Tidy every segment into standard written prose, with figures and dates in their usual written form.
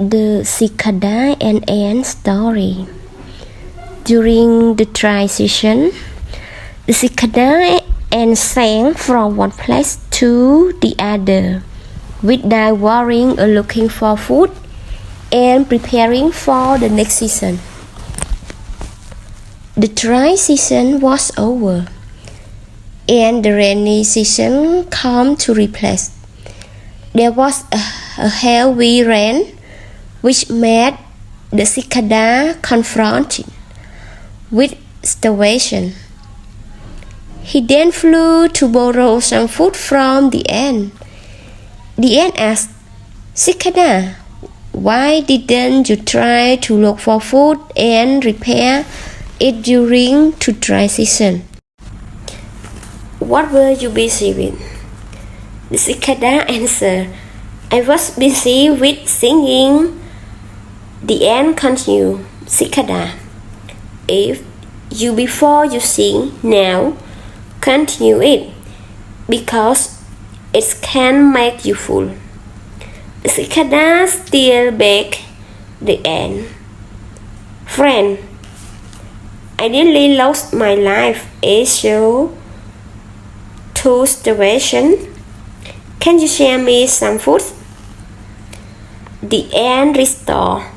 The Cicada and Ant Story. During the dry season, the cicada ants sang from one place to the other, without worrying or looking for food and preparing for the next season. The dry season was over, and the rainy season came to replace. There was a heavy rain, which made the cicada confronted with starvation. He then flew to borrow some food from the ant. The ant asked, "Cicada, why didn't you try to look for food and prepare it during the dry season? What were you busy with?" The cicada answered, "I was busy with singing." The ant continued, "Cicada, if you before you sing now, continue it, because it can make you full." The cicada still begged the ant, "Friend, I nearly lost my life issue to starvation. Can you share me some food?" The ant restored,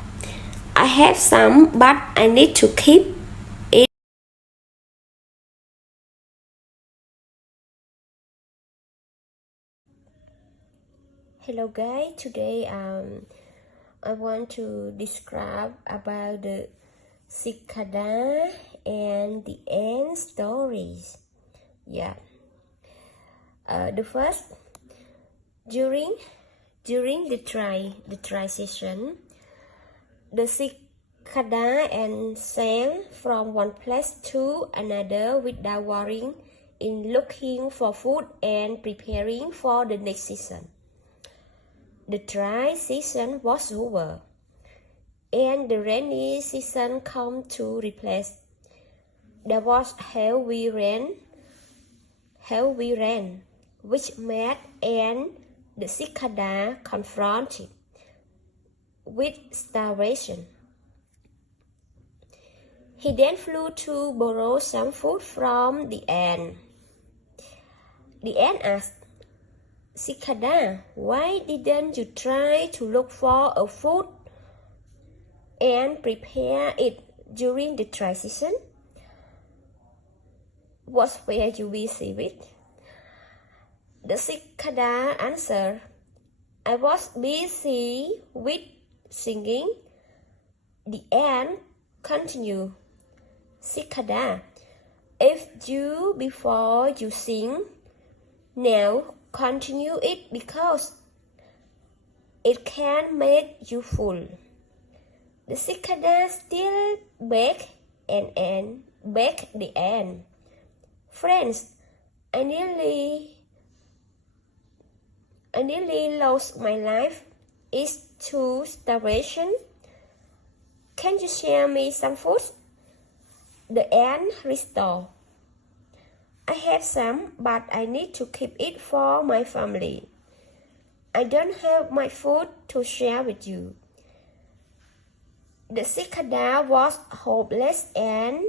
"I have some, but I need to keep it." Hello guys, today I want to describe about the cicada and the ant stories. The first, during the dry season, the cicada and sang from one place to another without worrying in looking for food and preparing for the next season. The dry season was over, and the rainy season came to replace. There was heavy rain, which made the cicada confronted with starvation. He then flew to borrow some food from the ant. The ant asked, "Cicada, why didn't you try to look for a food and prepare it during the dry season? What were you busy with?" The cicada answered, "I was busy with singing." The ant continued, "Cicada, if you before you sing, now continue it, because it can make you full." The cicada still begged the ant, "Friends, I nearly lost my life to starvation. Can you share me some food?" The ant restored, "I have some, but I need to keep it for my family. I don't have my food to share with you." The cicada was hopeless and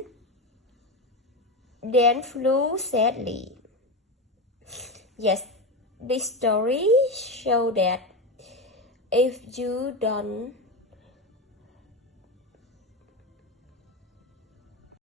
then flew sadly. Yes, this story shows that if you don't